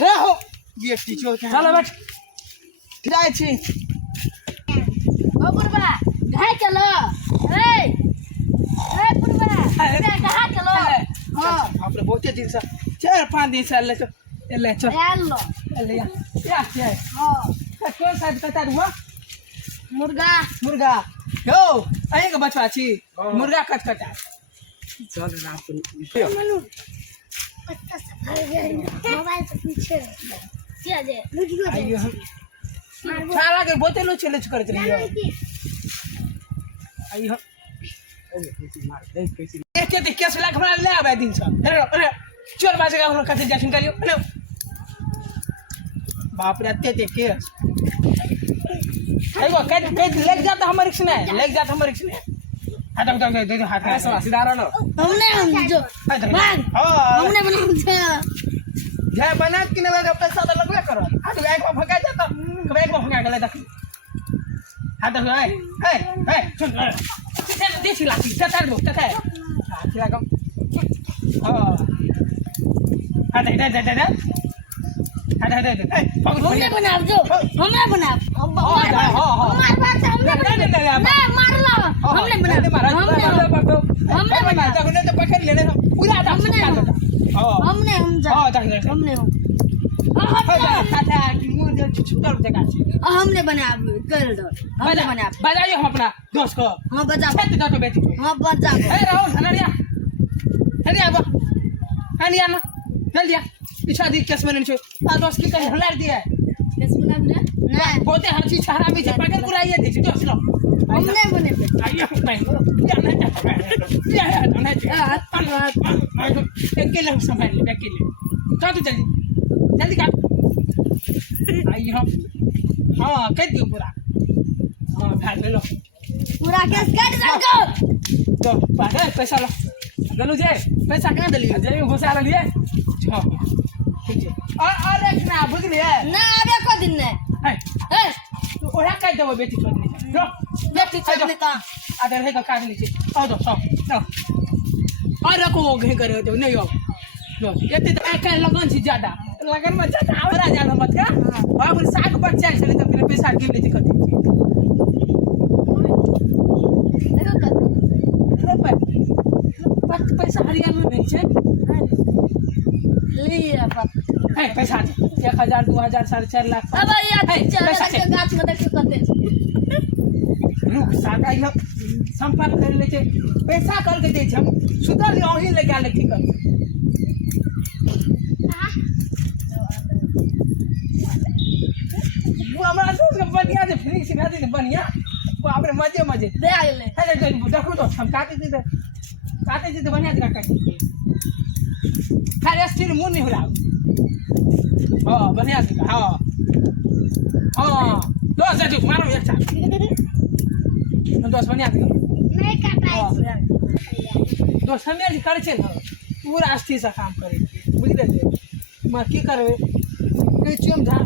हो ये टीचर चलो बैठ जाए छी ओ पुरबा कहाँ चलो ए पुरबा कहाँ चलो हां आपरे बहुते दिन से 4-5 दिन से ले चल लो ले या हां कौन सा कता हुआ मुर्गा मुर्गा यो अहीं के बचवा छी मुर्गा कटकटा चल राम मनु पत्ता सफाई मोबाइल से पीछे क्या दे मुझको दे आइयो साला के बोते लो चले करत रही हो आइयो मार दे कैसे एक केस लाख हमरा ले आबे दिन से अरे चोर बाजे का कथे जाथिन करियो हेलो बाप रे अत्ते केस एगो कट लेग जाता हमर रिक्स ने लेग जाता हमर रिक्स ने हाथ दे हाथ ऐसा सीधा रहो हमने हम जो भाग हमने बना जय बना कि ने पैसा तो लगबे करो हाथ एक बार भगा जाता कब एक बार भगा गले देख हाथ दे ए सुन चल देसी लाठी चल दो चल हाथ लगा हां हाथ दे हमने बना जो हमने बना हमारे पास हमने मार लो हमने बना हमने बना तो पकड़ लेने पूरा हमने हम हमने बना कर दो हमने बना बजाइए हम अपना दोस्त को हां बजा छत दो तो बेटी हां बजा ए राहुल हनिया ना जल्दी आ पीछा दी केस में नहीं आ दोस्त की कहीं हलार दिया केस बना ना नहीं बहुते हर चीज छहरा में से पकड़ बुलाइए दे दोस्त लो हमने बने आइए मैं क्या नहीं अकेले संभाल ले अकेले चल तू जल्दी कर आइए हम हां कह दियो पूरा हां भाग ले लो पूरा केस काट दो तो पैसा लो गलू जे पैसा कहां दली जे घुसा लिए हां ठीक है और एक ना बुझलिए ना आबे को दिन ने ए तू ओरा कह देबो बेटी छोड़ लो बेटी छोड़ का आधे है का काट लीजिए आओ दो और रखो घे करे तो नहीं हो लो ये तो का लगन छी ज्यादा लगन में ज्यादा आवरा जाना मत का बाबू साग बच्चा चले तो फिर पैसा गिन ले कथि पैसा हरियाण में नहीं छे लिए है पैसा 1000 2000 4.5 लाख अब ये पैसा के गाछ में देख कते रुक सागा ये संपर्क कर ले छे पैसा कर के दे छे हम सुधर ओही लगा ले ठीक कर वो हमरा से बढ़िया जे फ्री सिखा दी बढ़िया वो आपरे मजे दे आले है देखो तो हम काटे दे बढ़िया जगह काटे खाली स्टील मुंह नहीं होला हां बढ़िया जगह हां दोस्त दे मारो एक साथ दोस्त बढ़िया जगह नहीं काटाई दोस्त हमें करे छे पूरा अस्थिर से काम करे बुझले मैं की करबे चुम धा